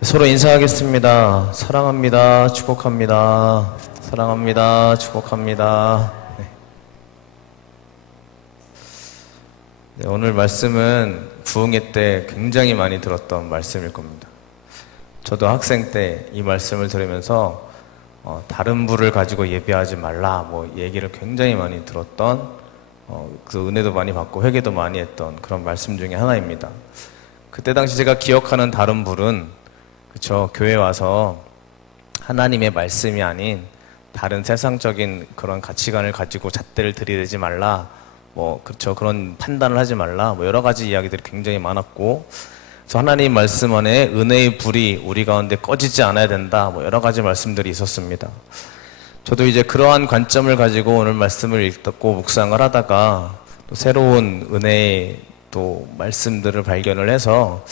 서로 인사하겠습니다. 사랑합니다. 축복합니다. 사랑합니다. 축복합니다. 네, 오늘 말씀은 부흥회 때 굉장히 많이 들었던 말씀일 겁니다. 저도 학생 때 이 말씀을 들으면서 다른 부를 가지고 예배하지 말라 얘기를 굉장히 많이 들었던 그 은혜도 많이 받고 회개도 많이 했던 그런 말씀 중에 하나입니다. 그때 당시 제가 기억하는 다른 불은 교회 와서 하나님의 말씀이 아닌 다른 세상적인 그런 가치관을 가지고 잣대를 들이대지 말라, 그런 판단을 하지 말라, 여러 가지 이야기들이 굉장히 많았고, 그래서 하나님 말씀 안에 은혜의 불이 우리 가운데 꺼지지 않아야 된다, 여러 가지 말씀들이 있었습니다. 저도 이제 그러한 관점을 가지고 오늘 말씀을 읽고 묵상을 하다가 또 새로운 은혜의 또 말씀들을 발견을 해서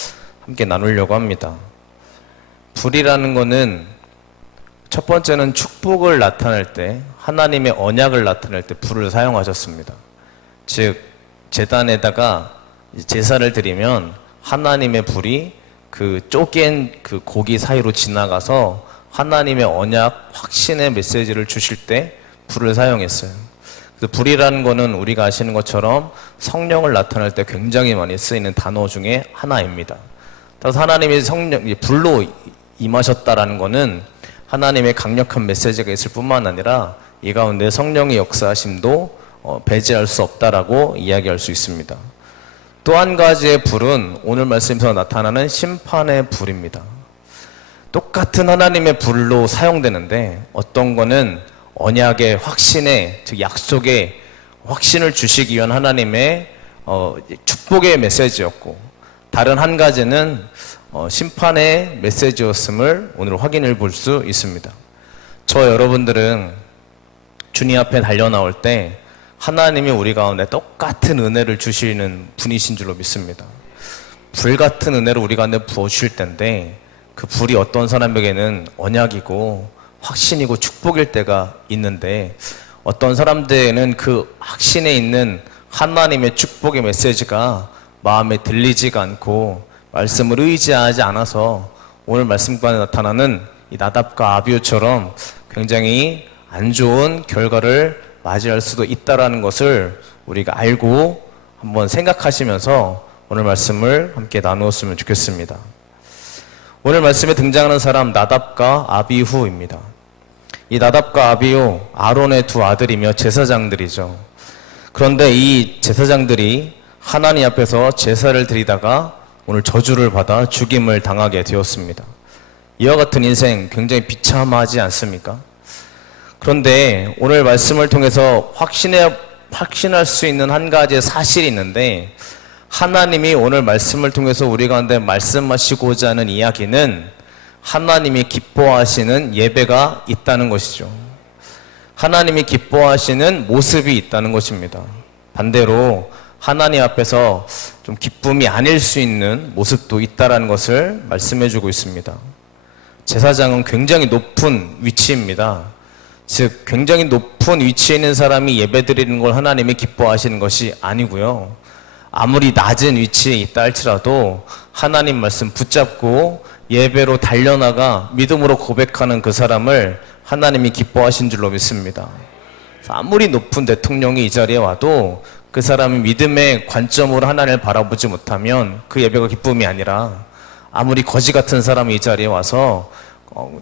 함께 나누려고 합니다. 불이라는 거는 첫 번째는 축복을 나타낼 때, 하나님의 언약을 나타낼 때 불을 사용하셨습니다. 즉 제단에다가 제사를 드리면 하나님의 불이 그 쪼갠 그 고기 사이로 지나가서 하나님의 언약 확신의 메시지를 주실 때 불을 사용했어요. 그래서 불이라는 거는 우리가 아시는 것처럼 성령을 나타낼 때 굉장히 많이 쓰이는 단어 중에 하나입니다. 따라서 하나님이 불로 임하셨다라는 거는 하나님의 강력한 메시지가 있을 뿐만 아니라 이 가운데 성령의 역사하심도 배제할 수 없다라고 이야기할 수 있습니다. 또 한 가지의 불은 오늘 말씀에서 나타나는 심판의 불입니다. 똑같은 하나님의 불로 사용되는데 어떤 거는 언약의 확신에, 즉 약속의 확신을 주시기 위한 하나님의 축복의 메시지였고, 다른 한 가지는 심판의 메시지였음을 오늘 확인해 볼 수 있습니다. 저 여러분들은 주님 앞에 달려나올 때 하나님이 우리 가운데 똑같은 은혜를 주시는 분이신 줄로 믿습니다. 불 같은 은혜를 우리 가운데 부어주실 텐데 그 불이 어떤 사람에게는 언약이고 확신이고 축복일 때가 있는데, 어떤 사람들에게는 그 확신에 있는 하나님의 축복의 메시지가 마음에 들리지가 않고 말씀을 의지하지 않아서 오늘 말씀관에 나타나는 이 나답과 아비후처럼 굉장히 안 좋은 결과를 맞이할 수도 있다는 것을 우리가 알고 한번 생각하시면서 오늘 말씀을 함께 나누었으면 좋겠습니다. 오늘 말씀에 등장하는 사람 나답과 아비후입니다. 이 나답과 아비후, 아론의 두 아들이며 제사장들이죠. 그런데 이 제사장들이 하나님 앞에서 제사를 드리다가 오늘 저주를 받아 죽임을 당하게 되었습니다. 이와 같은 인생 굉장히 비참하지 않습니까? 그런데 오늘 말씀을 통해서 확신할 수 있는 한 가지의 사실이 있는데, 하나님이 오늘 말씀을 통해서 우리 가운데 말씀하시고자 하는 이야기는 하나님이 기뻐하시는 예배가 있다는 것이죠. 하나님이 기뻐하시는 모습이 있다는 것입니다. 반대로 하나님 앞에서 좀 기쁨이 아닐 수 있는 모습도 있다는 것을 말씀해주고 있습니다. 제사장은 굉장히 높은 위치입니다. 즉 굉장히 높은 위치에 있는 사람이 예배드리는 걸 하나님이 기뻐하시는 것이 아니고요, 아무리 낮은 위치에 있다 할지라도 하나님 말씀 붙잡고 예배로 달려나가 믿음으로 고백하는 그 사람을 하나님이 기뻐하신 줄로 믿습니다. 아무리 높은 대통령이 이 자리에 와도 그 사람이 믿음의 관점으로 하나님을 바라보지 못하면 그 예배가 기쁨이 아니라, 아무리 거지 같은 사람이 이 자리에 와서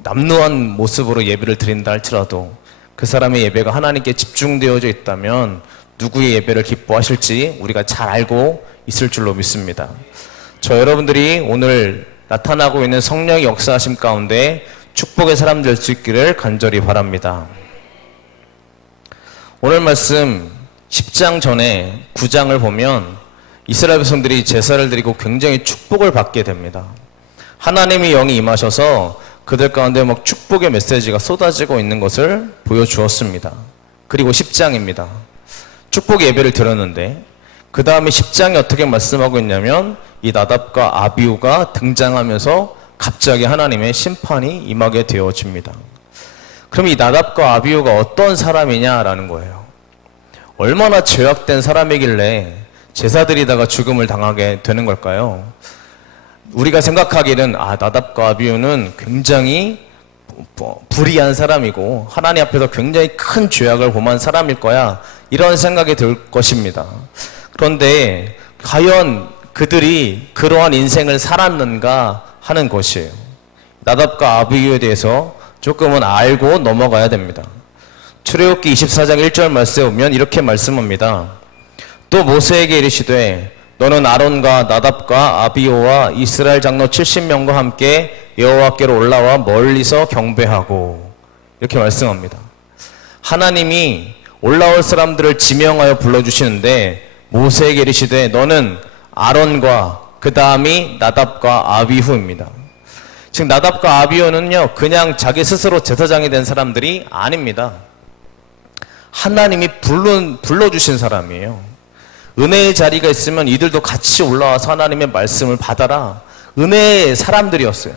남루한 모습으로 예배를 드린다 할지라도 그 사람의 예배가 하나님께 집중되어져 있다면 누구의 예배를 기뻐하실지 우리가 잘 알고 있을 줄로 믿습니다. 저 여러분들이 오늘 나타나고 있는 성령의 역사하심 가운데 축복의 사람 될 수 있기를 간절히 바랍니다. 오늘 말씀 10장 전에 9장을 보면 이스라엘 백성들이 제사를 드리고 굉장히 축복을 받게 됩니다. 하나님의 영이 임하셔서 그들 가운데 축복의 메시지가 쏟아지고 있는 것을 보여주었습니다. 그리고 10장입니다. 축복 예배를 드렸는데 그 다음에 10장이 어떻게 말씀하고 있냐면 이 나답과 아비후가 등장하면서 갑자기 하나님의 심판이 임하게 되어집니다. 그럼 이 나답과 아비후가 어떤 사람이냐라는 거예요. 얼마나 죄악된 사람이길래 제사 드리다가 죽음을 당하게 되는 걸까요? 우리가 생각하기는 나답과 아비후는 굉장히 불의한 사람이고 하나님 앞에서 굉장히 큰 죄악을 범한 사람일 거야, 이런 생각이 들 것입니다. 그런데 과연 그들이 그러한 인생을 살았는가 하는 것이에요. 나답과 아비후에 대해서 조금은 알고 넘어가야 됩니다. 출애굽기 24장 1절 말씀에 보면 이렇게 말씀합니다. 또 모세에게 이르시되 너는 아론과 나답과 아비후와 이스라엘 장로 70명과 함께 여호와께로 올라와 멀리서 경배하고, 이렇게 말씀합니다. 하나님이 올라올 사람들을 지명하여 불러주시는데 모세에게 이르시되 너는 아론과 그 다음이 나답과 아비후입니다. 지금 나답과 아비후는요, 그냥 자기 스스로 제사장이 된 사람들이 아닙니다. 하나님이 불러주신 사람이에요. 은혜의 자리가 있으면 이들도 같이 올라와서 하나님의 말씀을 받아라, 은혜의 사람들이었어요.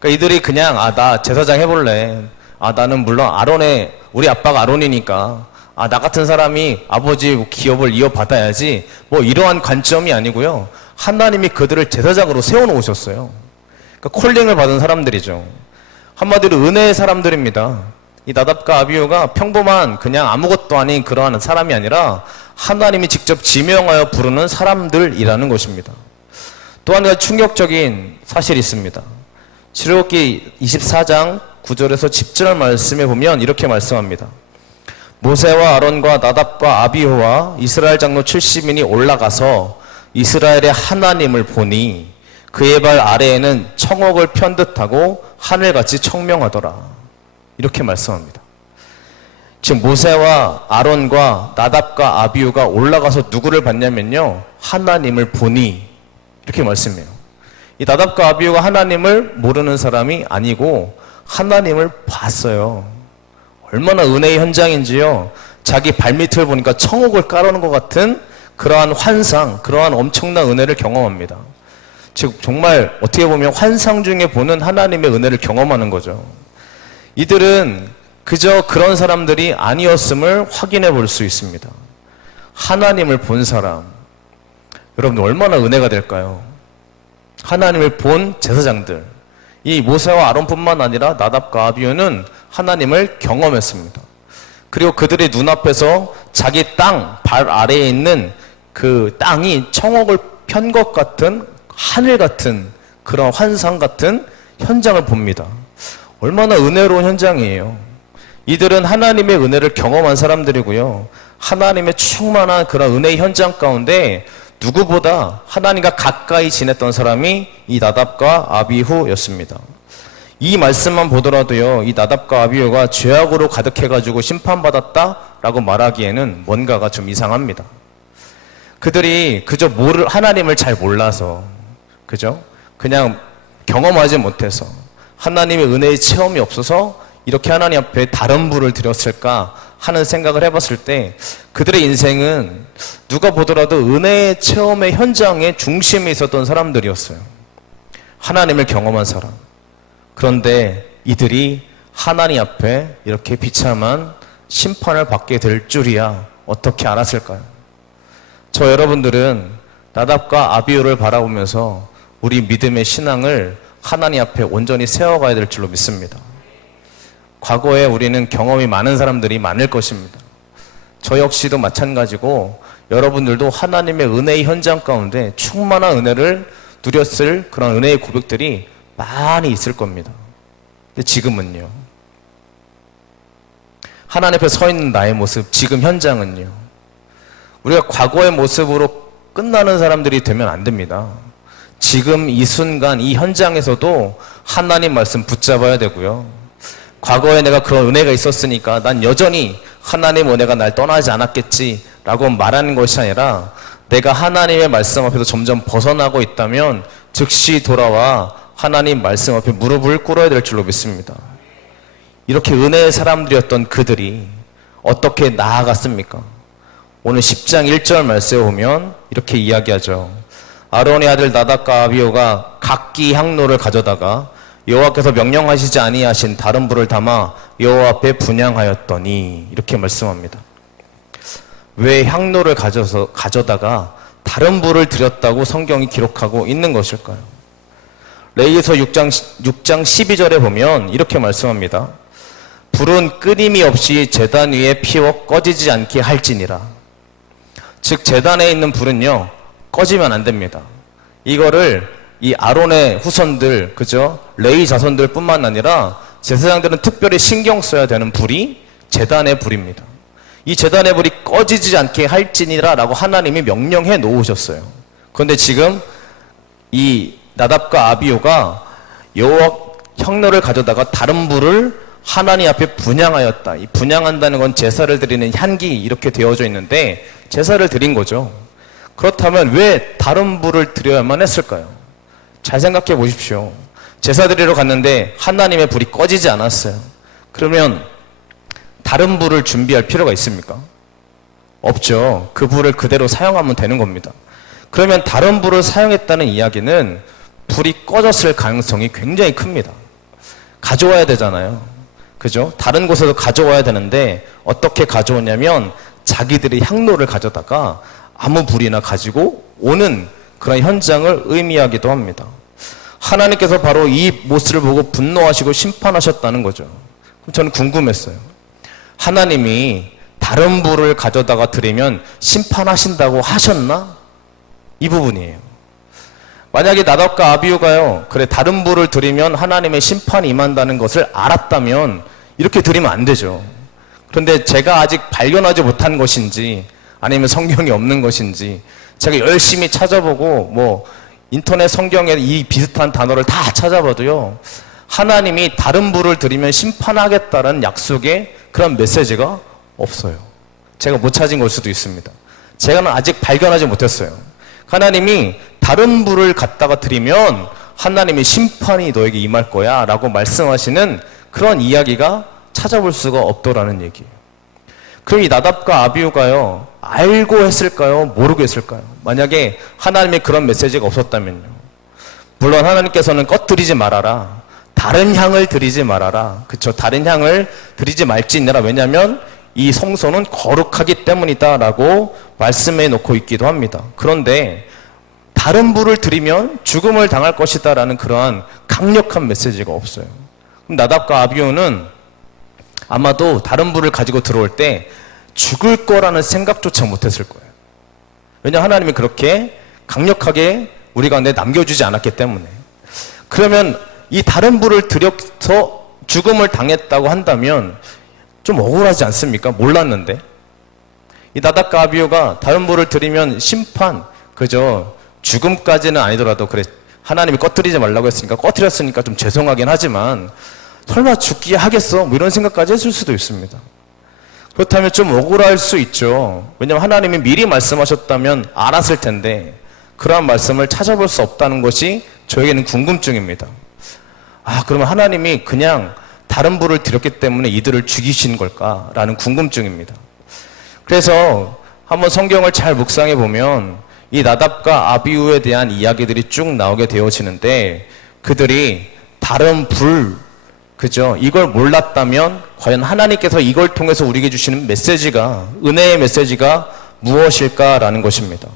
그러니까 이들이 그냥 나 제사장 해볼래, 나는 물론 우리 아빠가 아론이니까 나 같은 사람이 아버지 기업을 이어받아야지, 뭐 이러한 관점이 아니고요, 하나님이 그들을 제사장으로 세워놓으셨어요. 그러니까 콜링을 받은 사람들이죠. 한마디로 은혜의 사람들입니다. 이 나답과 아비후가 평범한 그냥 아무것도 아닌 그러한 사람이 아니라 하나님이 직접 지명하여 부르는 사람들이라는 것입니다. 또 한 가지 충격적인 사실이 있습니다. 출애굽기 24장 9절에서 10절 말씀에 보면 이렇게 말씀합니다. 모세와 아론과 나답과 아비후와 이스라엘 장로 70인이 올라가서 이스라엘의 하나님을 보니 그의 발 아래에는 청옥을 편 듯하고 하늘같이 청명하더라, 이렇게 말씀합니다. 지금 모세와 아론과 나답과 아비후가 올라가서 누구를 봤냐면요, 하나님을 보니, 이렇게 말씀해요. 이 나답과 아비후가 하나님을 모르는 사람이 아니고 하나님을 봤어요. 얼마나 은혜의 현장인지요. 자기 발밑을 보니까 청옥을 깔아놓은 것 같은 그러한 환상, 그러한 엄청난 은혜를 경험합니다. 즉 정말 어떻게 보면 환상 중에 보는 하나님의 은혜를 경험하는 거죠. 이들은 그저 그런 사람들이 아니었음을 확인해 볼 수 있습니다. 하나님을 본 사람, 여러분 얼마나 은혜가 될까요? 하나님을 본 제사장들, 이 모세와 아론뿐만 아니라 나답과 아비후는 하나님을 경험했습니다. 그리고 그들의 눈앞에서 자기 발 아래에 있는 그 땅이 청옥을 편 것 같은, 하늘 같은 그런 환상 같은 현장을 봅니다. 얼마나 은혜로운 현장이에요. 이들은 하나님의 은혜를 경험한 사람들이고요, 하나님의 충만한 그런 은혜의 현장 가운데 누구보다 하나님과 가까이 지냈던 사람이 이 나답과 아비후였습니다. 이 말씀만 보더라도요, 이 나답과 아비후가 죄악으로 가득해가지고 심판받았다라고 말하기에는 뭔가가 좀 이상합니다. 그들이 그저 하나님을 잘 몰라서, 그냥 경험하지 못해서, 하나님의 은혜의 체험이 없어서 이렇게 하나님 앞에 다른 부를 드렸을까 하는 생각을 해봤을 때 그들의 인생은 누가 보더라도 은혜의 체험의 현장의 중심에 있었던 사람들이었어요. 하나님을 경험한 사람. 그런데 이들이 하나님 앞에 이렇게 비참한 심판을 받게 될 줄이야 어떻게 알았을까요? 저 여러분들은 나답과 아비후를 바라보면서 우리 믿음의 신앙을 하나님 앞에 온전히 세워가야 될 줄로 믿습니다. 과거에 우리는 경험이 많은 사람들이 많을 것입니다. 저 역시도 마찬가지고 여러분들도 하나님의 은혜의 현장 가운데 충만한 은혜를 누렸을 그런 은혜의 고백들이 많이 있을 겁니다. 근데 지금은요, 하나님 앞에 서 있는 나의 모습, 지금 현장은요, 우리가 과거의 모습으로 끝나는 사람들이 되면 안 됩니다. 지금 이 순간 이 현장에서도 하나님 말씀 붙잡아야 되고요, 과거에 내가 그런 은혜가 있었으니까 난 여전히 하나님 은혜가 날 떠나지 않았겠지 라고 말하는 것이 아니라 내가 하나님의 말씀 앞에서 점점 벗어나고 있다면 즉시 돌아와 하나님 말씀 앞에 무릎을 꿇어야 될 줄로 믿습니다. 이렇게 은혜의 사람들이었던 그들이 어떻게 나아갔습니까? 오늘 10장 1절 말씀에 보면 이렇게 이야기하죠. 아론의 아들 나답과 아비후가 각기 향로를 가져다가 여호와께서 명령하시지 아니하신 다른 불을 담아 여호와 앞에 분향하였더니, 이렇게 말씀합니다. 왜 향로를 가져다가 다른 불을 드렸다고 성경이 기록하고 있는 것일까요? 레위기서 6장 12절에 보면 이렇게 말씀합니다. 불은 끊임이 없이 제단 위에 피워 꺼지지 않게 할지니라. 즉 제단에 있는 불은요 꺼지면 안 됩니다. 이거를 이 아론의 후손들, 그죠? 레위 자손들 뿐만 아니라 제사장들은 특별히 신경 써야 되는 불이 제단의 불입니다. 이 제단의 불이 꺼지지 않게 할지니라 라고 하나님이 명령해 놓으셨어요. 그런데 지금 이 나답과 아비후가 여호와 향로를 가져다가 다른 불을 하나님 앞에 분향하였다. 이 분향한다는 건 제사를 드리는 향기 이렇게 되어져 있는데 제사를 드린 거죠. 그렇다면 왜 다른 불을 드려야만 했을까요? 잘 생각해 보십시오. 제사 드리러 갔는데 하나님의 불이 꺼지지 않았어요. 그러면 다른 불을 준비할 필요가 있습니까? 없죠. 그 불을 그대로 사용하면 되는 겁니다. 그러면 다른 불을 사용했다는 이야기는 불이 꺼졌을 가능성이 굉장히 큽니다. 가져와야 되잖아요. 그죠? 다른 곳에서 가져와야 되는데 어떻게 가져오냐면 자기들이 향로를 가져다가 아무 불이나 가지고 오는 그런 현장을 의미하기도 합니다. 하나님께서 바로 이 모습을 보고 분노하시고 심판하셨다는 거죠. 그럼 저는 궁금했어요. 하나님이 다른 불을 가져다가 드리면 심판하신다고 하셨나? 이 부분이에요. 만약에 나답과 아비후가요, 그래 다른 불을 드리면 하나님의 심판이 임한다는 것을 알았다면 이렇게 드리면 안 되죠. 그런데 제가 아직 발견하지 못한 것인지 아니면 성경이 없는 것인지 제가 열심히 찾아보고 뭐 인터넷 성경에 이 비슷한 단어를 다 찾아봐도요, 하나님이 다른 불을 드리면 심판하겠다는 약속의 그런 메시지가 없어요. 제가 못 찾은 걸 수도 있습니다. 제가 아직 발견하지 못했어요. 하나님이 다른 불을 갖다가 드리면 하나님의 심판이 너에게 임할 거야 라고 말씀하시는 그런 이야기가 찾아볼 수가 없더라는 얘기예요. 그럼 이 나답과 아비후가요, 알고 했을까요? 모르고 했을까요? 만약에 하나님의 그런 메시지가 없었다면요. 물론 하나님께서는 꺼뜨리지 말아라. 다른 향을 드리지 말아라. 그쵸? 다른 향을 드리지 말지니라. 왜냐하면 이 성소는 거룩하기 때문이다 라고 말씀해 놓고 있기도 합니다. 그런데 다른 불을 드리면 죽음을 당할 것이다 라는 그러한 강력한 메시지가 없어요. 그럼 나답과 아비후는 아마도 다른 불을 가지고 들어올 때 죽을 거라는 생각조차 못했을 거예요. 왜냐하면 하나님이 그렇게 강력하게 우리 가운데 남겨주지 않았기 때문에. 그러면 이 다른 불을 들여서 죽음을 당했다고 한다면 좀 억울하지 않습니까? 몰랐는데. 이 나답과 아비후가 다른 불을 드리면 심판, 그죠? 죽음까지는 아니더라도 그래 하나님이 꺼뜨리지 말라고 했으니까 꺼뜨렸으니까 좀 죄송하긴 하지만 설마 죽기 하겠어? 뭐 이런 생각까지 했을 수도 있습니다. 그렇다면 좀 억울할 수 있죠. 왜냐하면 하나님이 미리 말씀하셨다면 알았을 텐데 그러한 말씀을 찾아볼 수 없다는 것이 저에게는 궁금증입니다. 아, 그러면 하나님이 그냥 다른 불을 드렸기 때문에 이들을 죽이신 걸까라는 궁금증입니다. 그래서 한번 성경을 잘 묵상해 보면 이 나답과 아비후에 대한 이야기들이 쭉 나오게 되어지는데 그들이 다른 불, 그죠? 이걸 몰랐다면 과연 하나님께서 이걸 통해서 우리에게 주시는 메시지가, 은혜의 메시지가 무엇일까라는 것입니다.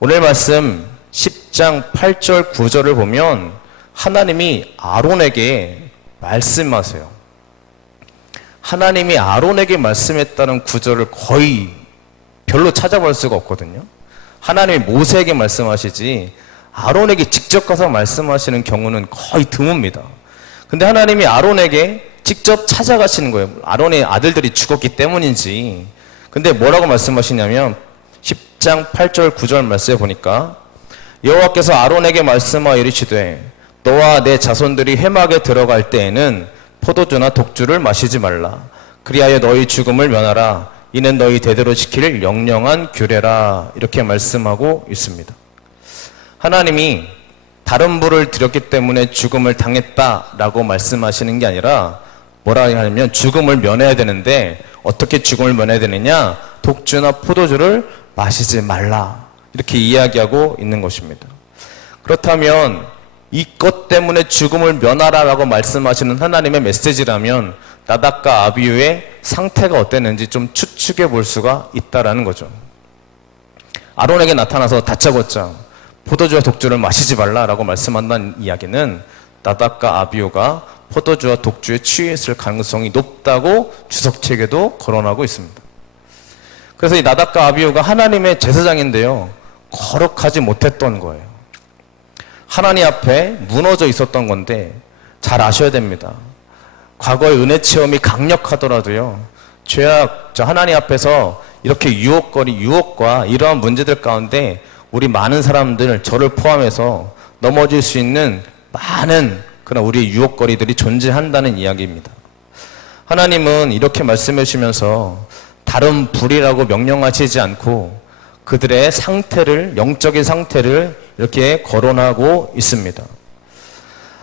오늘 말씀 10장 8절 9절을 보면 하나님이 아론에게 말씀하세요. 하나님이 아론에게 말씀했다는 구절을 거의 별로 찾아볼 수가 없거든요. 하나님이 모세에게 말씀하시지 아론에게 직접 가서 말씀하시는 경우는 거의 드뭅니다. 근데 하나님이 아론에게 직접 찾아가시는 거예요. 아론의 아들들이 죽었기 때문인지. 근데 뭐라고 말씀하시냐면 10장 8절 9절 말씀에 보니까 여호와께서 아론에게 말씀하여 이르시되 너와 내 자손들이 회막에 들어갈 때에는 포도주나 독주를 마시지 말라. 그리하여 너희 죽음을 면하라. 이는 너희 대대로 지킬 영영한 규례라. 이렇게 말씀하고 있습니다. 하나님이 다른 불을 드렸기 때문에 죽음을 당했다라고 말씀하시는 게 아니라 뭐라 하냐면 죽음을 면해야 되는데 어떻게 죽음을 면해야 되느냐? 독주나 포도주를 마시지 말라. 이렇게 이야기하고 있는 것입니다. 그렇다면 이것 때문에 죽음을 면하라라고 말씀하시는 하나님의 메시지라면 나답과 아비후의 상태가 어땠는지 좀 추측해 볼 수가 있다라는 거죠. 아론에게 나타나서 다짜고짜 포도주와 독주를 마시지 말라라고 말씀한다는 이야기는 나답과 아비후가 포도주와 독주에 취했을 가능성이 높다고 주석책에도 거론하고 있습니다. 그래서 이 나답과 아비후가 하나님의 제사장인데요, 거룩하지 못했던 거예요. 하나님 앞에 무너져 있었던 건데 잘 아셔야 됩니다. 과거의 은혜 체험이 강력하더라도요, 저 하나님 앞에서 이렇게 유혹과 이러한 문제들 가운데 우리 많은 사람들, 저를 포함해서 넘어질 수 있는 많은 그런 우리의 유혹거리들이 존재한다는 이야기입니다. 하나님은 이렇게 말씀해 주시면서 다른 불이라고 명령하시지 않고 그들의 상태를, 영적인 상태를 이렇게 거론하고 있습니다.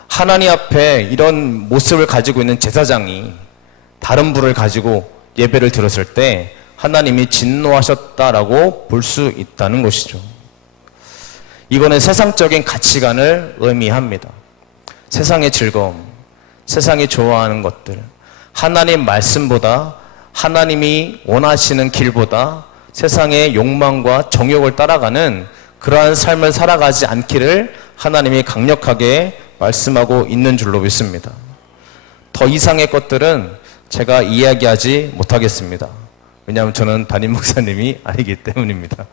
하나님 앞에 이런 모습을 가지고 있는 제사장이 다른 불을 가지고 예배를 드렸을 때 하나님이 진노하셨다라고 볼 수 있다는 것이죠. 이거는 세상적인 가치관을 의미합니다. 세상의 즐거움, 세상이 좋아하는 것들, 하나님 말씀보다, 하나님이 원하시는 길보다 세상의 욕망과 정욕을 따라가는 그러한 삶을 살아가지 않기를 하나님이 강력하게 말씀하고 있는 줄로 믿습니다. 더 이상의 것들은 제가 이야기하지 못하겠습니다. 왜냐하면 저는 담임 목사님이 아니기 때문입니다.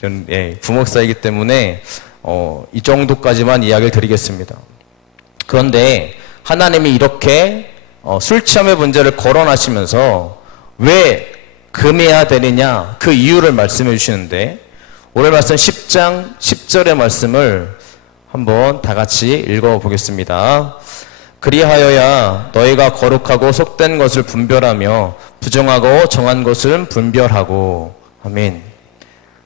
저는 부목사이기 때문에 이 정도까지만 이야기를 드리겠습니다. 그런데 하나님이 이렇게 술 취함의 문제를 거론하시면서 왜 금해야 되느냐, 그 이유를 말씀해 주시는데, 오늘 말씀 10장 10절의 말씀을 한번 다 같이 읽어보겠습니다. 그리하여야 너희가 거룩하고 속된 것을 분별하며 부정하고 정한 것을 분별하고. 아멘.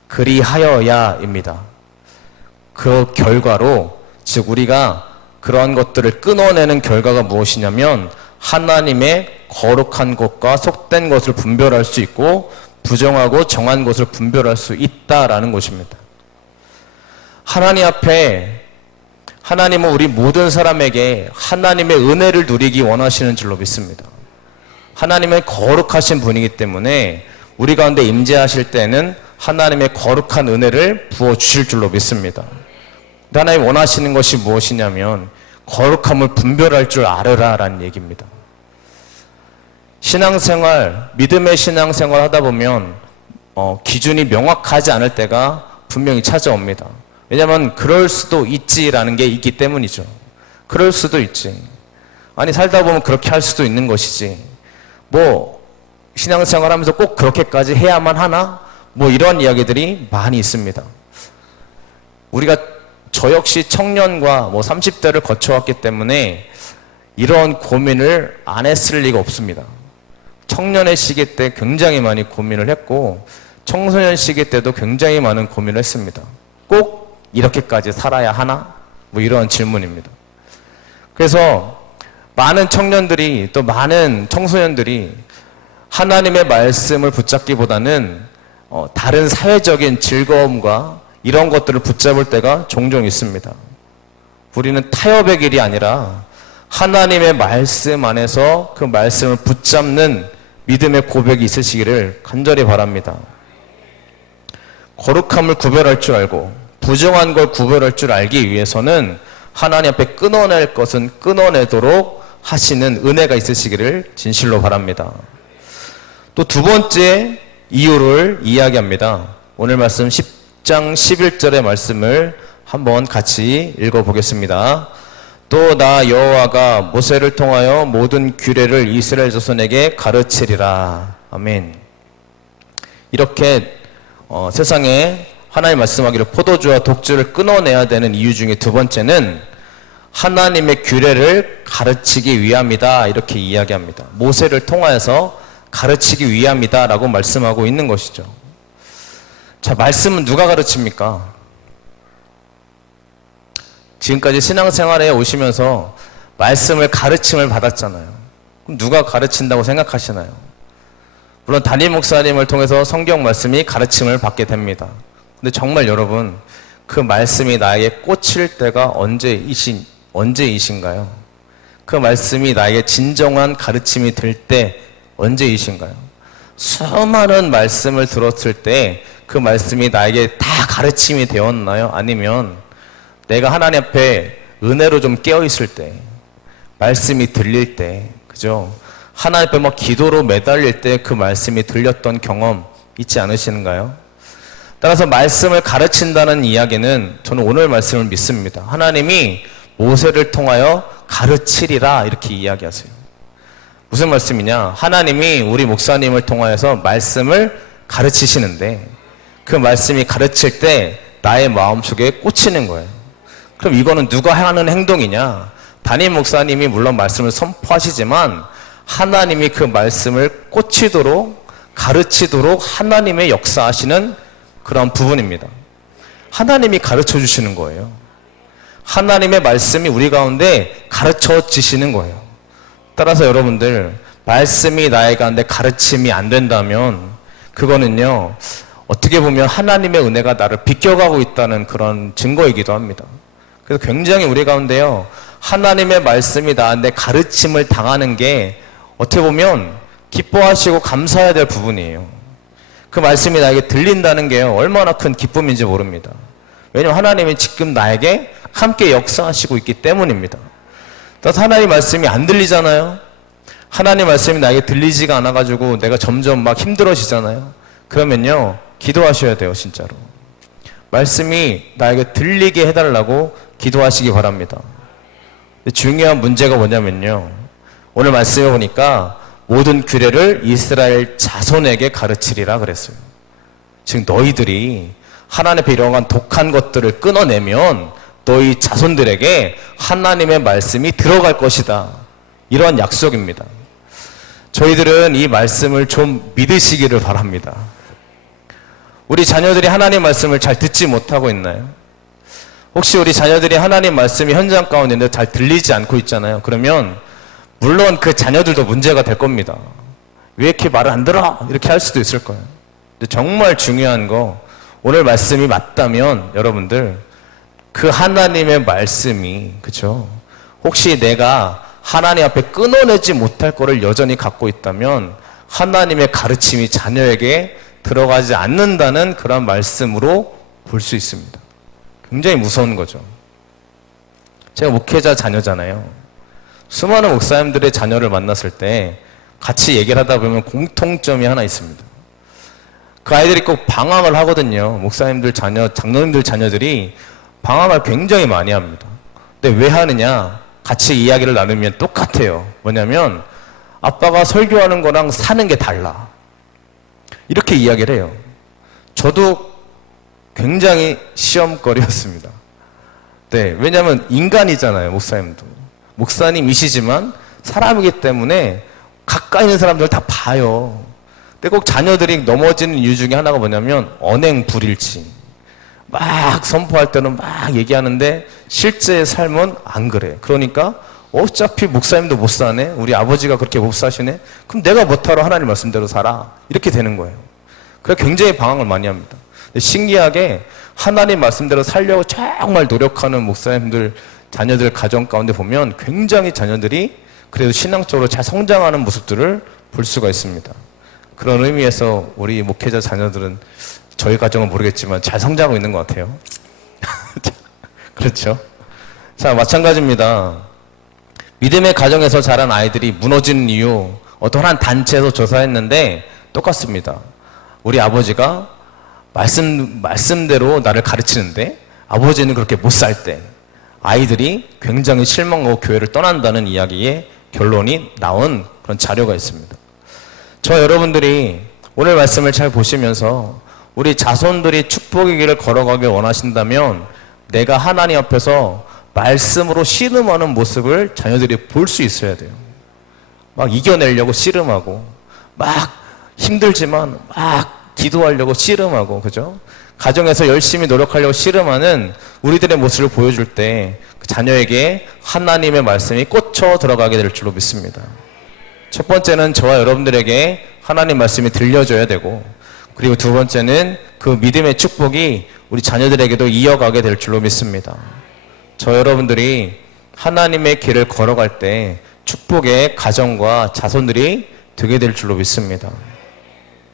그리하여야입니다. 그 결과로, 즉 우리가 그러한 것들을 끊어내는 결과가 무엇이냐면 하나님의 거룩한 것과 속된 것을 분별할 수 있고 부정하고 정한 것을 분별할 수 있다라는 것입니다. 하나님 앞에, 하나님은 우리 모든 사람에게 하나님의 은혜를 누리기 원하시는 줄로 믿습니다. 하나님은 거룩하신 분이기 때문에 우리 가운데 임재하실 때는 하나님의 거룩한 은혜를 부어주실 줄로 믿습니다. 하나님 원하시는 것이 무엇이냐면 거룩함을 분별할 줄 알으라라는 얘기입니다. 신앙생활, 믿음의 신앙생활 하다 보면 기준이 명확하지 않을 때가 분명히 찾아옵니다. 왜냐하면 그럴 수도 있지라는 게 있기 때문이죠. 그럴 수도 있지. 아니 살다 보면 그렇게 할 수도 있는 것이지. 뭐 신앙생활 하면서 꼭 그렇게까지 해야만 하나? 뭐 이런 이야기들이 많이 있습니다. 우리가 저 역시 청년과 30대를 거쳐왔기 때문에 이런 고민을 안 했을 리가 없습니다. 청년의 시기 때 굉장히 많이 고민을 했고 청소년 시기 때도 굉장히 많은 고민을 했습니다. 꼭 이렇게까지 살아야 하나? 뭐 이런 질문입니다. 그래서 많은 청년들이, 또 많은 청소년들이 하나님의 말씀을 붙잡기보다는 다른 사회적인 즐거움과 이런 것들을 붙잡을 때가 종종 있습니다. 우리는 타협의 길이 아니라 하나님의 말씀 안에서 그 말씀을 붙잡는 믿음의 고백이 있으시기를 간절히 바랍니다. 거룩함을 구별할 줄 알고 부정한 걸 구별할 줄 알기 위해서는 하나님 앞에 끊어낼 것은 끊어내도록 하시는 은혜가 있으시기를 진실로 바랍니다. 또 두 번째 이유를 이야기합니다. 오늘 말씀 10장 11절의 말씀을 한번 같이 읽어보겠습니다. 또 나 여호와가 모세를 통하여 모든 규례를 이스라엘 자손에게 가르치리라. 아멘. 이렇게 세상에 하나님 말씀하기를 포도주와 독주를 끊어내야 되는 이유 중에 두 번째는 하나님의 규례를 가르치기 위함이다, 이렇게 이야기합니다. 모세를 통하여서 가르치기 위함이다 라고 말씀하고 있는 것이죠. 자, 말씀은 누가 가르칩니까? 지금까지 신앙생활에 오시면서 말씀을 가르침을 받았잖아요. 그럼 누가 가르친다고 생각하시나요? 물론 담임 목사님을 통해서 성경 말씀이 가르침을 받게 됩니다. 근데 정말 여러분, 그 말씀이 나에게 꽂힐 때가 언제이신가요? 그 말씀이 나에게 진정한 가르침이 될 때 언제이신가요? 수많은 말씀을 들었을 때 그 말씀이 나에게 다 가르침이 되었나요? 아니면 내가 하나님 앞에 은혜로 좀 깨어있을 때, 말씀이 들릴 때, 그죠? 하나님 앞에 막 기도로 매달릴 때 그 말씀이 들렸던 경험 있지 않으시는가요? 따라서 말씀을 가르친다는 이야기는 저는 오늘 말씀을 믿습니다. 하나님이 모세를 통하여 가르치리라 이렇게 이야기하세요. 무슨 말씀이냐? 하나님이 우리 목사님을 통하여서 말씀을 가르치시는데 그 말씀이 가르칠 때 나의 마음속에 꽂히는 거예요. 그럼 이거는 누가 하는 행동이냐? 담임 목사님이 물론 말씀을 선포하시지만 하나님이 그 말씀을 꽂히도록 가르치도록 하나님의 역사하시는 그런 부분입니다. 하나님이 가르쳐 주시는 거예요. 하나님의 말씀이 우리 가운데 가르쳐 주시는 거예요. 따라서 여러분들 말씀이 나의 가운데 가르침이 안 된다면 그거는요 어떻게 보면 하나님의 은혜가 나를 비껴가고 있다는 그런 증거이기도 합니다. 그래서 굉장히 우리 가운데요 하나님의 말씀이 나한테 가르침을 당하는 게 어떻게 보면 기뻐하시고 감사해야 될 부분이에요. 그 말씀이 나에게 들린다는 게요 얼마나 큰 기쁨인지 모릅니다. 왜냐하면 하나님이 지금 나에게 함께 역사하시고 있기 때문입니다. 따라서 하나님 말씀이 안 들리잖아요. 하나님 말씀이 나에게 들리지가 않아가지고 내가 점점 막 힘들어지잖아요. 그러면요 기도하셔야 돼요. 진짜로 말씀이 나에게 들리게 해달라고 기도하시기 바랍니다. 중요한 문제가 뭐냐면요 오늘 말씀해 보니까 모든 규례를 이스라엘 자손에게 가르치리라 그랬어요. 즉 너희들이 하나님 앞에 이러한 독한 것들을 끊어내면 너희 자손들에게 하나님의 말씀이 들어갈 것이다. 이러한 약속입니다. 저희들은 이 말씀을 좀 믿으시기를 바랍니다. 우리 자녀들이 하나님 말씀을 잘 듣지 못하고 있나요? 혹시 우리 자녀들이 하나님 말씀이 현장 가운데 잘 들리지 않고 있잖아요. 그러면 물론 그 자녀들도 문제가 될 겁니다. 왜 이렇게 말을 안 들어? 이렇게 할 수도 있을 거예요. 근데 정말 중요한 거 오늘 말씀이 맞다면 여러분들 그 하나님의 말씀이 그렇죠? 혹시 내가 하나님 앞에 끊어내지 못할 거를 여전히 갖고 있다면 하나님의 가르침이 자녀에게 들어가지 않는다는 그런 말씀으로 볼 수 있습니다. 굉장히 무서운 거죠. 제가 목회자 자녀잖아요. 수많은 목사님들의 자녀를 만났을 때 같이 얘기를 하다 보면 공통점이 하나 있습니다. 그 아이들이 꼭 방황을 하거든요. 목사님들 자녀, 장로님들 자녀들이 방황을 굉장히 많이 합니다. 근데 왜 하느냐? 같이 이야기를 나누면 똑같아요. 뭐냐면 아빠가 설교하는 거랑 사는 게 달라. 이렇게 이야기를 해요. 저도 굉장히 시험거리였습니다. 네, 왜냐하면 인간이잖아요. 목사님도. 목사님이시지만 사람이기 때문에 가까이 있는 사람들 다 봐요. 근데 꼭 자녀들이 넘어지는 이유 중에 하나가 뭐냐면 언행불일치. 막 선포할 때는 막 얘기하는데 실제 삶은 안 그래. 그러니까 어차피 목사님도 못 사네. 우리 아버지가 그렇게 못 사시네. 그럼 내가 못하러 하나님 말씀대로 살아. 이렇게 되는 거예요. 그래서 굉장히 방황을 많이 합니다. 근데 신기하게 하나님 말씀대로 살려고 정말 노력하는 목사님들 자녀들 가정 가운데 보면 굉장히 자녀들이 그래도 신앙적으로 잘 성장하는 모습들을 볼 수가 있습니다. 그런 의미에서 우리 목회자 자녀들은 저희 가정은 모르겠지만 잘 성장하고 있는 것 같아요. 그렇죠? 자, 마찬가지입니다. 믿음의 가정에서 자란 아이들이 무너지는 이유 어떤 한 단체에서 조사했는데 똑같습니다. 우리 아버지가 말씀대로 나를 가르치는데 아버지는 그렇게 못 살 때 아이들이 굉장히 실망하고 교회를 떠난다는 이야기의 결론이 나온 그런 자료가 있습니다. 저 여러분들이 오늘 말씀을 잘 보시면서 우리 자손들이 축복의 길을 걸어가길 원하신다면 내가 하나님 앞에서 말씀으로 씨름하는 모습을 자녀들이 볼 수 있어야 돼요. 막 이겨내려고 씨름하고 막 힘들지만 막 기도하려고 씨름하고 그죠? 가정에서 열심히 노력하려고 씨름하는 우리들의 모습을 보여줄 때 그 자녀에게 하나님의 말씀이 꽂혀 들어가게 될 줄로 믿습니다. 첫 번째는 저와 여러분들에게 하나님 말씀이 들려줘야 되고 그리고 두 번째는 그 믿음의 축복이 우리 자녀들에게도 이어가게 될 줄로 믿습니다. 저 여러분들이 하나님의 길을 걸어갈 때 축복의 가정과 자손들이 되게 될 줄로 믿습니다.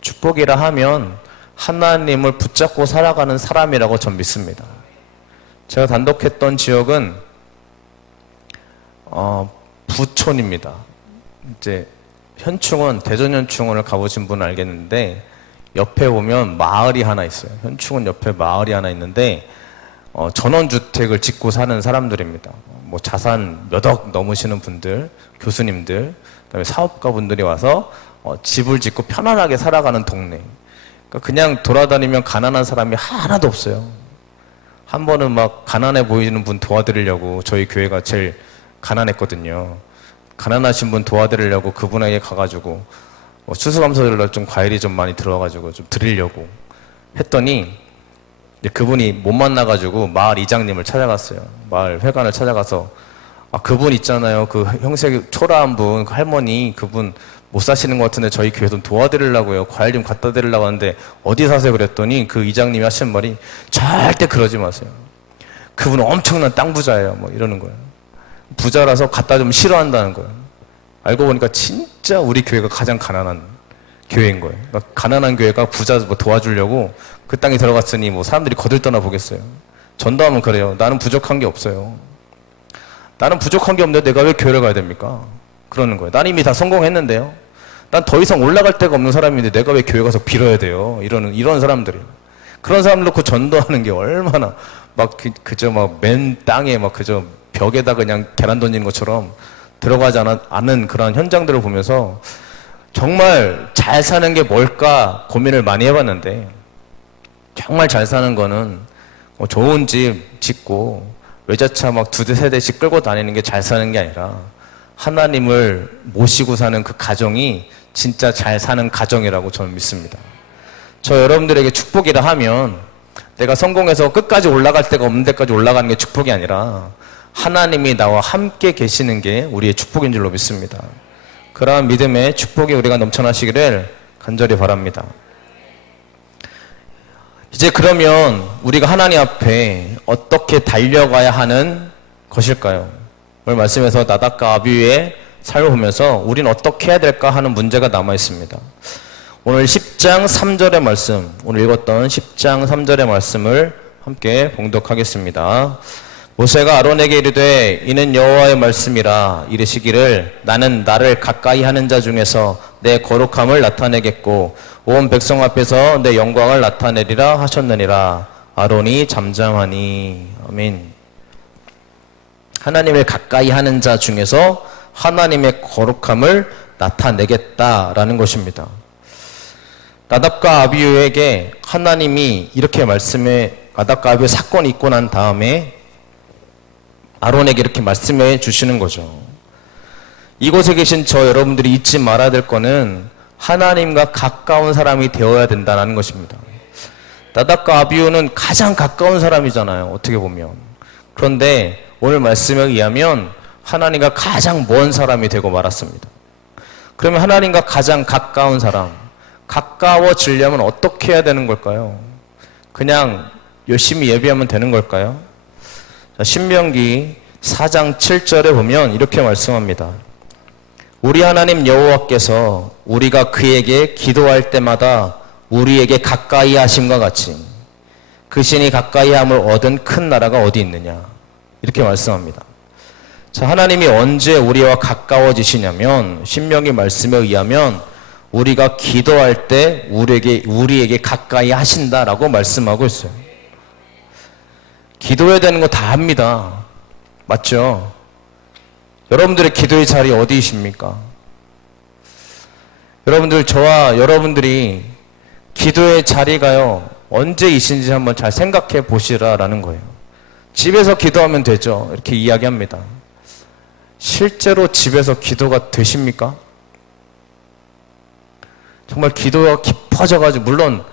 축복이라 하면 하나님을 붙잡고 살아가는 사람이라고 전 믿습니다. 제가 단독했던 지역은 부촌입니다. 이제 현충원, 대전 현충원을 가보신 분은 알겠는데 옆에 보면 마을이 하나 있어요. 현충원 옆에 마을이 하나 있는데 전원주택을 짓고 사는 사람들입니다. 뭐 자산 몇 억 넘으시는 분들, 교수님들, 그다음에 사업가분들이 와서 집을 짓고 편안하게 살아가는 동네. 그러니까 그냥 돌아다니면 가난한 사람이 하나도 없어요. 한 번은 막 가난해 보이는 분 도와드리려고, 저희 교회가 제일 가난했거든요. 가난하신 분 도와드리려고 그분에게 가가지고 추수감사절날 좀 과일이 좀 많이 들어와가지고 좀 드리려고 했더니 이제 그분이 못 만나가지고 마을 이장님을 찾아갔어요. 마을 회관을 찾아가서 그분 있잖아요. 그 형색 초라한 분, 그 할머니, 그분 못 사시는 것 같은데 저희 교회 좀 도와드리려고요. 과일 좀 갖다 드리려고 하는데 어디 사세요? 그랬더니 그 이장님이 하시는 말이 절대 그러지 마세요. 그분은 엄청난 땅 부자예요. 뭐 이러는 거예요. 부자라서 갖다 좀 싫어한다는 거예요. 알고 보니까 진짜 우리 교회가 가장 가난한 교회인 거예요. 그러니까 가난한 교회가 부자 뭐 도와주려고 그 땅에 들어갔으니 뭐 사람들이 거들떠나 보겠어요. 전도하면 그래요. 나는 부족한 게 없어요. 나는 부족한 게 없는데 내가 왜 교회를 가야 됩니까? 그러는 거예요. 난 이미 다 성공했는데요. 난 더 이상 올라갈 데가 없는 사람인데 내가 왜 교회 가서 빌어야 돼요? 이런 사람들이에요. 그런 사람 놓고 전도하는 게 얼마나 막 그저 막 맨 땅에 막 그저 벽에다 그냥 계란 던지는 것처럼 들어가지 않은 그런 현장들을 보면서 정말 잘 사는 게 뭘까 고민을 많이 해봤는데, 정말 잘 사는 거는 좋은 집 짓고 외제차 막 2-3대씩 끌고 다니는 게 잘 사는 게 아니라 하나님을 모시고 사는 그 가정이 진짜 잘 사는 가정이라고 저는 믿습니다. 저 여러분들에게 축복이라 하면 내가 성공해서 끝까지 올라갈 데가 없는 데까지 올라가는 게 축복이 아니라 하나님이 나와 함께 계시는 게 우리의 축복인 줄로 믿습니다. 그러한 믿음의 축복이 우리가 넘쳐나시기를 간절히 바랍니다. 이제 그러면 우리가 하나님 앞에 어떻게 달려가야 하는 것일까요? 오늘 말씀에서 나답과 아비후의 삶을 보면서 우리는 어떻게 해야 될까 하는 문제가 남아 있습니다. 오늘 10장 3절의 말씀, 오늘 읽었던 10장 3절의 말씀을 함께 봉독하겠습니다. 모세가 아론에게 이르되 이는 여호와의 말씀이라 이르시기를 나는 나를 가까이 하는 자 중에서 내 거룩함을 나타내겠고 온 백성 앞에서 내 영광을 나타내리라 하셨느니라. 아론이 잠잠하니. 아멘. 하나님을 가까이 하는 자 중에서 하나님의 거룩함을 나타내겠다라는 것입니다. 나답과 아비후에게 하나님이 이렇게 나답과 아비후 사건이 있고 난 다음에 아론에게 이렇게 말씀해 주시는 거죠. 이곳에 계신 저 여러분들이 잊지 말아야 될 거는 하나님과 가까운 사람이 되어야 된다는 것입니다. 나답과 아비후는 가장 가까운 사람이잖아요. 어떻게 보면. 그런데 오늘 말씀에 의하면 하나님과 가장 먼 사람이 되고 말았습니다. 그러면 하나님과 가장 가까운 사람, 가까워지려면 어떻게 해야 되는 걸까요? 그냥 열심히 예배하면 되는 걸까요? 신명기 4장 7절에 보면 이렇게 말씀합니다. 우리 하나님 여호와께서 우리가 그에게 기도할 때마다 우리에게 가까이 하심과 같이 그 신이 가까이 함을 얻은 큰 나라가 어디 있느냐, 이렇게 말씀합니다. 자, 하나님이 언제 우리와 가까워지시냐면 신명기 말씀에 의하면 우리가 기도할 때 우리에게 가까이 하신다라고 말씀하고 있어요. 기도해야 되는 거 다 합니다. 맞죠? 여러분들의 기도의 자리 어디이십니까? 저와 여러분들이 기도의 자리가요, 언제이신지 한번 잘 생각해 보시라라는 거예요. 집에서 기도하면 되죠. 이렇게 이야기합니다. 실제로 집에서 기도가 되십니까? 정말 기도가 깊어져가지고, 물론,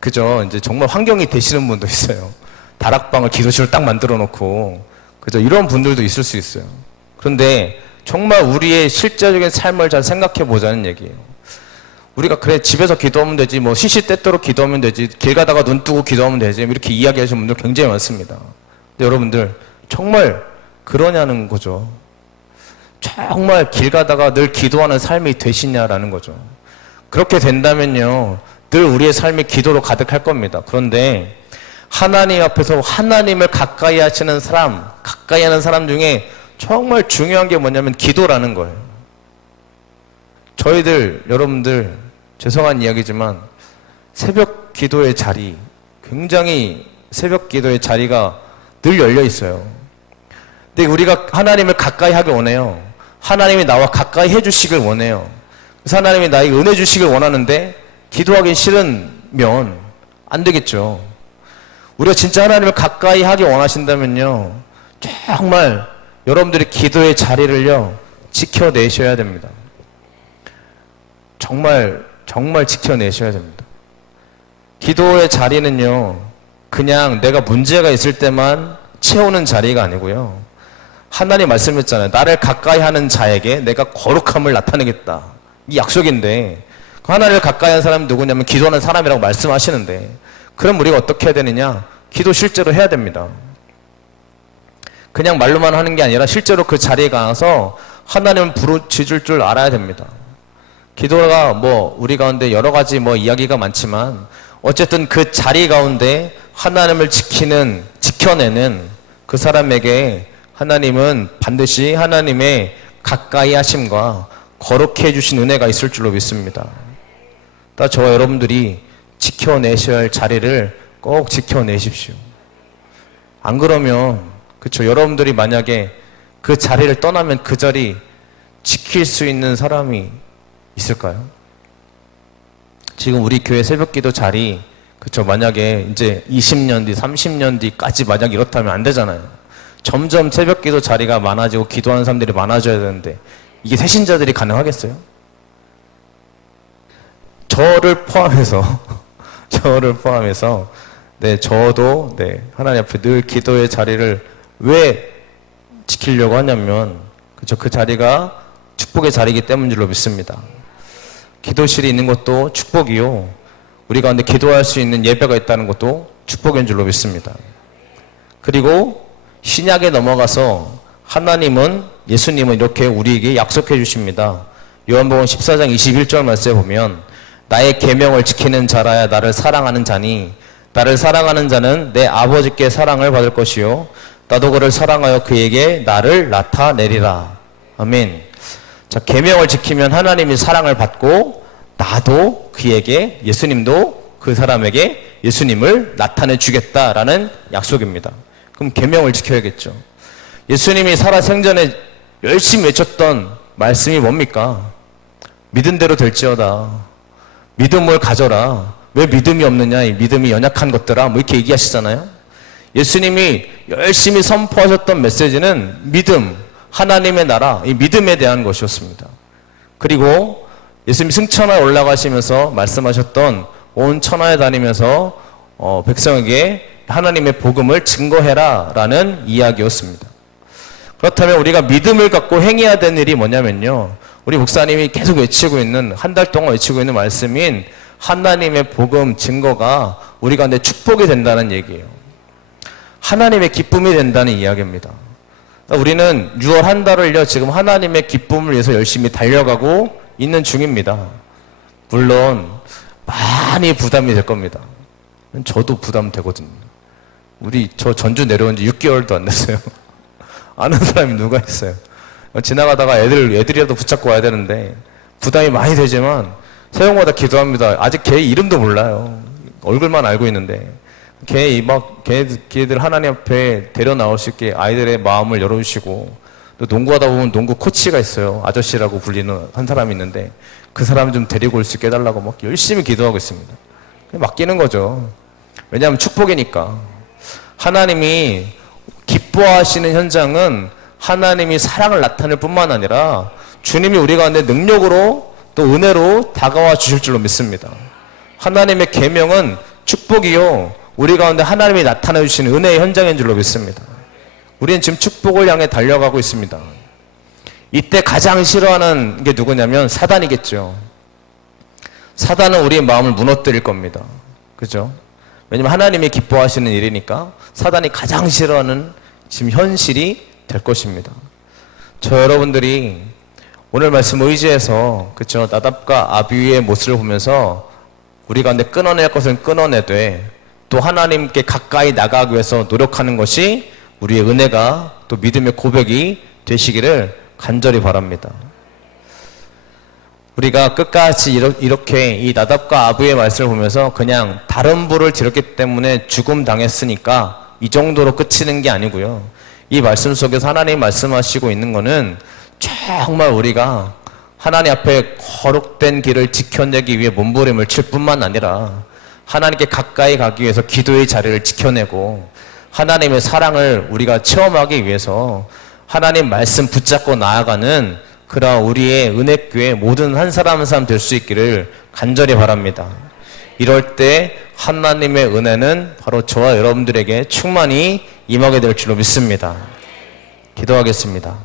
그죠. 이제 정말 환경이 되시는 분도 있어요. 다락방을 기도실을 딱 만들어 놓고, 그죠. 이런 분들도 있을 수 있어요. 그런데 정말 우리의 실제적인 삶을 잘 생각해 보자는 얘기예요. 우리가 그래, 집에서 기도하면 되지, 뭐, 시시때때로 기도하면 되지, 길 가다가 눈 뜨고 기도하면 되지, 이렇게 이야기하시는 분들 굉장히 많습니다. 근데 여러분들, 정말 그러냐는 거죠. 정말 길 가다가 늘 기도하는 삶이 되시냐라는 거죠. 그렇게 된다면요, 늘 우리의 삶이 기도로 가득할 겁니다. 그런데 하나님 앞에서 하나님을 가까이 하시는 사람, 가까이 하는 사람 중에 정말 중요한 게 뭐냐면 기도라는 거예요. 저희들, 여러분들, 죄송한 이야기지만 새벽 기도의 자리, 굉장히 새벽 기도의 자리가 늘 열려 있어요. 근데 우리가 하나님을 가까이 하길 원해요. 하나님이 나와 가까이 해주시길 원해요. 그래서 하나님이 나에게 은혜 주시길 원하는데 기도하기 싫으면 안 되겠죠. 우리가 진짜 하나님을 가까이 하기 원하신다면요, 정말 여러분들이 기도의 자리를요 지켜내셔야 됩니다. 정말 지켜내셔야 됩니다. 기도의 자리는요 그냥 내가 문제가 있을 때만 채우는 자리가 아니고요, 하나님 말씀했잖아요. 나를 가까이 하는 자에게 내가 거룩함을 나타내겠다, 이 약속인데, 하나님을 가까이 하는 사람이 누구냐면 기도하는 사람이라고 말씀하시는데, 그럼 우리가 어떻게 해야 되느냐? 기도 실제로 해야 됩니다. 그냥 말로만 하는 게 아니라 실제로 그 자리에 가서 하나님을 부르짖을 줄 알아야 됩니다. 기도가 우리 가운데 여러 가지 이야기가 많지만 어쨌든 그 자리 가운데 하나님을 지켜내는 그 사람에게 하나님은 반드시 하나님의 가까이 하심과 거룩해 주신 은혜가 있을 줄로 믿습니다. 저와 여러분들이 지켜내셔야 할 자리를 꼭 지켜내십시오. 안 그러면, 그쵸, 여러분들이 만약에 그 자리를 떠나면 그 자리 지킬 수 있는 사람이 있을까요? 지금 우리 교회 새벽기도 자리, 그쵸, 만약에 이제 20년 뒤, 30년 뒤까지 만약 이렇다면 안 되잖아요. 점점 새벽기도 자리가 많아지고 기도하는 사람들이 많아져야 되는데 이게 새신자들이 가능하겠어요? 저를 포함해서 저도 하나님 앞에 늘 기도의 자리를 왜 지키려고 하냐면, 그쵸, 그 자리가 축복의 자리이기 때문인 줄로 믿습니다. 기도실이 있는 것도 축복이요, 우리 가운데 기도할 수 있는 예배가 있다는 것도 축복인 줄로 믿습니다. 그리고 신약에 넘어가서 하나님은, 예수님은 이렇게 우리에게 약속해 주십니다. 요한복음 14장 21절 말씀에 보면 나의 계명을 지키는 자라야 나를 사랑하는 자니 나를 사랑하는 자는 내 아버지께 사랑을 받을 것이요 나도 그를 사랑하여 그에게 나를 나타내리라. 아멘. 자, 계명을 지키면 하나님이 사랑을 받고 나도 그에게, 예수님도 그 사람에게 예수님을 나타내 주겠다라는 약속입니다. 그럼 계명을 지켜야겠죠. 예수님이 살아생전에 열심히 외쳤던 말씀이 뭡니까? 믿은 대로 될지어다. 믿음을 가져라. 왜 믿음이 없느냐? 이 믿음이 연약한 것들아. 이렇게 얘기하시잖아요. 예수님이 열심히 선포하셨던 메시지는 믿음, 하나님의 나라, 이 믿음에 대한 것이었습니다. 그리고 예수님이 승천하에 올라가시면서 말씀하셨던 온 천하에 다니면서 백성에게 하나님의 복음을 증거해라 라는 이야기였습니다. 그렇다면 우리가 믿음을 갖고 행해야 되는 일이 뭐냐면요, 우리 목사님이 계속 외치고 있는, 한 달 동안 외치고 있는 말씀인 하나님의 복음 증거가 우리 가운데 축복이 된다는 얘기예요. 하나님의 기쁨이 된다는 이야기입니다. 우리는 6월 한 달을요 지금 하나님의 기쁨을 위해서 열심히 달려가고 있는 중입니다. 물론 많이 부담이 될 겁니다. 저도 부담되거든요. 저 전주 내려온 지 6개월도 안 됐어요. 아는 사람이 누가 있어요. 지나가다가 애들이라도 붙잡고 와야 되는데 부담이 많이 되지만 새벽마다 기도합니다. 아직 걔 이름도 몰라요. 얼굴만 알고 있는데 걔들 하나님 앞에 데려 나올 수 있게 아이들의 마음을 열어주시고, 또 농구하다 보면 농구 코치가 있어요. 아저씨라고 불리는 한 사람이 있는데 그 사람 좀 데리고 올 수 있게 해달라고 막 열심히 기도하고 있습니다. 맡기는 거죠. 왜냐하면 축복이니까. 하나님이 기뻐하시는 현장은 하나님이 사랑을 나타낼 뿐만 아니라 주님이 우리 가운데 능력으로 또 은혜로 다가와 주실 줄로 믿습니다. 하나님의 계명은 축복이요, 우리 가운데 하나님이 나타내 주시는 은혜의 현장인 줄로 믿습니다. 우리는 지금 축복을 향해 달려가고 있습니다. 이때 가장 싫어하는 게 누구냐면 사단이겠죠. 사단은 우리의 마음을 무너뜨릴 겁니다. 그죠? 왜냐면 하나님이 기뻐하시는 일이니까 사단이 가장 싫어하는 지금 현실이 될 것입니다. 저 여러분들이 오늘 말씀 의지해서, 그쵸, 나답과 아비후의 모습을 보면서 우리 가운데 끊어낼 것은 끊어내되 또 하나님께 가까이 나가기 위해서 노력하는 것이 우리의 은혜가 또 믿음의 고백이 되시기를 간절히 바랍니다. 우리가 끝까지 이렇게 이 나답과 아비후의 말씀을 보면서 그냥 다른 부를 지렸기 때문에 죽음 당했으니까 이 정도로 끝이는 게 아니고요. 이 말씀 속에서 하나님 말씀하시고 있는 거는 정말 우리가 하나님 앞에 거룩된 길을 지켜내기 위해 몸부림을 칠 뿐만 아니라 하나님께 가까이 가기 위해서 기도의 자리를 지켜내고 하나님의 사랑을 우리가 체험하기 위해서 하나님 말씀 붙잡고 나아가는 그러한 우리의 은혜교회 모든 한 사람 한 사람 될 수 있기를 간절히 바랍니다. 이럴 때 하나님의 은혜는 바로 저와 여러분들에게 충만히 임하게 될 줄로 믿습니다. 기도하겠습니다.